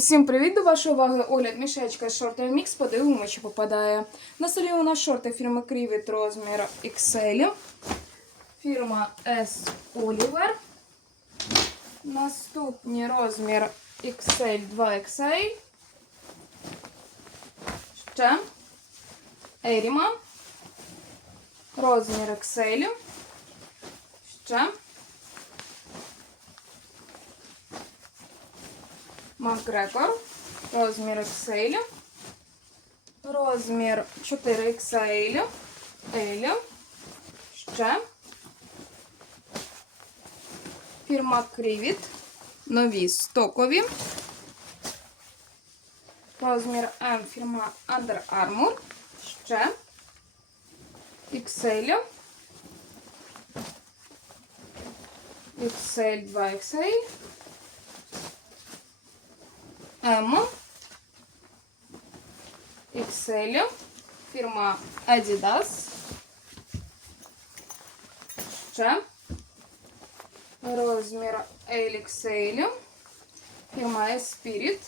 Усім привіт до вашої уваги. Огляд мішечка з шортами мікс. Подивимо, що попадає. На столі у нас шорти фірми Крівіт розмір XL. Фірма S Oliver. Наступний розмір XL 2XL. Ще. Еріма. Розмір XL. Ще. Макгрегор, розмір XL, розмір 4XL, L, ще, фірма Крівіт, нові стокові, розмір М, фірма Under Armour, ще, XL, XL 2XL, М, XL, фірма Adidas. Ще. Розмір LXL, фірма Spirit.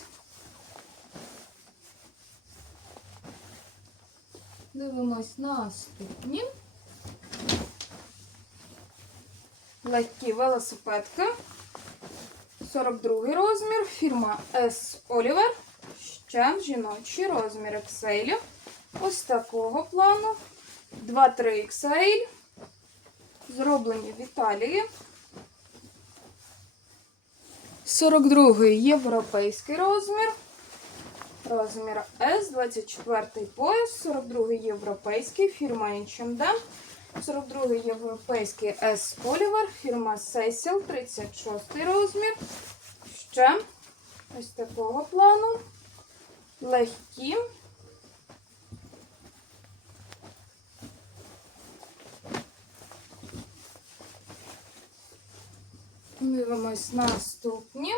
Дивимось наступні. Легкі велосипедки. 42 розмір, фірма S Oliver. Ще жіночий розмір XL. Ось такого плану. 2-3 XL. Зроблені в Італії. 42 європейський розмір. Розмір S, 24 пояс, 42 європейський, фірма H&M. 42 європейський S Oliver, фірма Cecil, 36 розмір. Ще ось такого плану. Легкі. Дивимось наступні.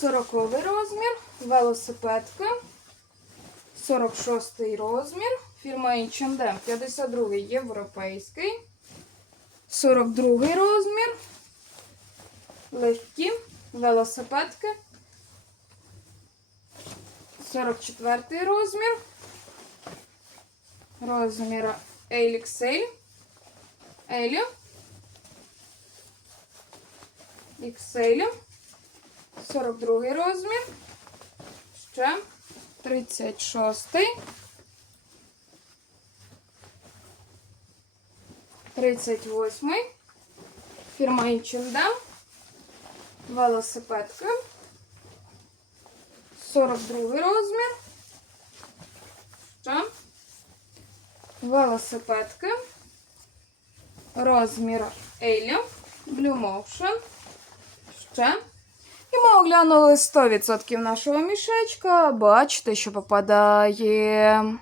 40 розмір, велосипедки. 46 розмір. Фірма H&M 52 європейський. 42 розмір. Легкі велосипедки. 44 розмір. Розмір LXL. L. XL. 42 розмір. Ще 36. 38. Фірма H&M. Велосипедка. 42 розмір. Ще. Велосипедки. Розмір L. Blue Motion. Ще. І ми оглянули 100% нашого мішечка. Бачите, що попадає.